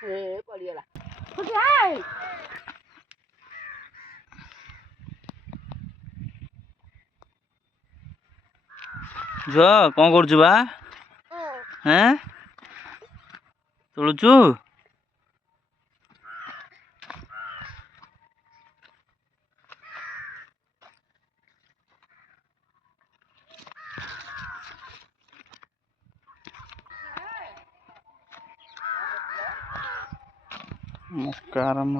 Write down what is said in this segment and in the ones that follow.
ପଡ଼ିଗଲା ଝୁଅ କଣ କରୁଛୁ ବା? ହେଁ ତୋଳୁଛୁ? ମକା ଆରମ୍ଭ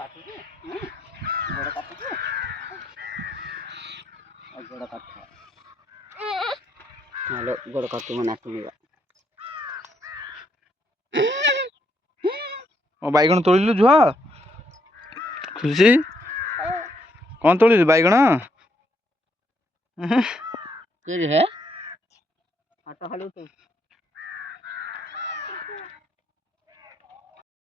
କାଟୁଛି ଗୋଡ଼ କାଟୁଛି ଗୋଡ଼ କାଟ ନହେଲେ ଗୋଡ଼ କାଟିବ ନା ଶୁଣିବା। ବାଇଗଣ ତୋଳିଲୁ ଝୁଅ? ଖୁସି କଣ ତୋଳିଲୁ ବାଇଗଣ? ହାଟ ଖାଲି